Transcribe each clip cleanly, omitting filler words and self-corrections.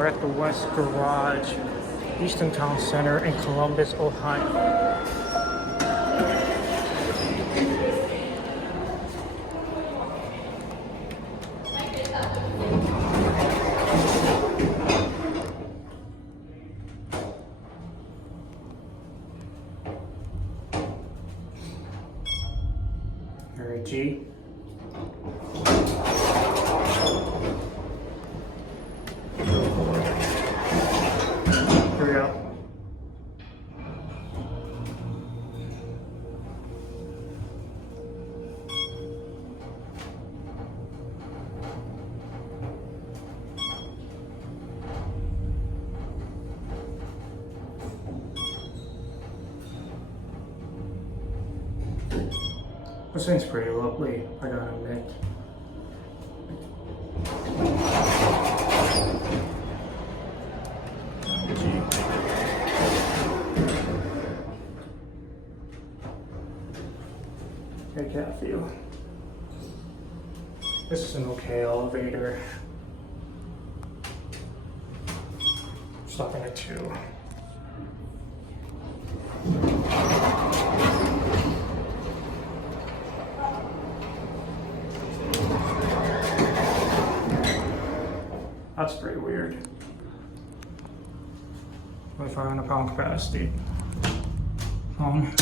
We're at the West Garage, Easton Town Center in Columbus, Ohio. Area G. Here we go. This thing's pretty lovely, I gotta admit. Hey, Kathy. This is an okay elevator. Stopping at 2. That's pretty weird. 2,500 pound capacity. Phone.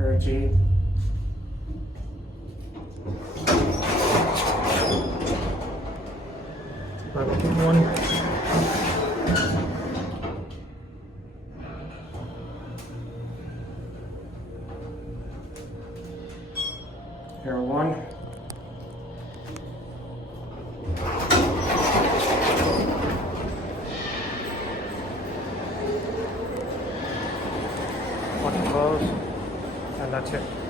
Area G. One. Here 1. One close, and that's it.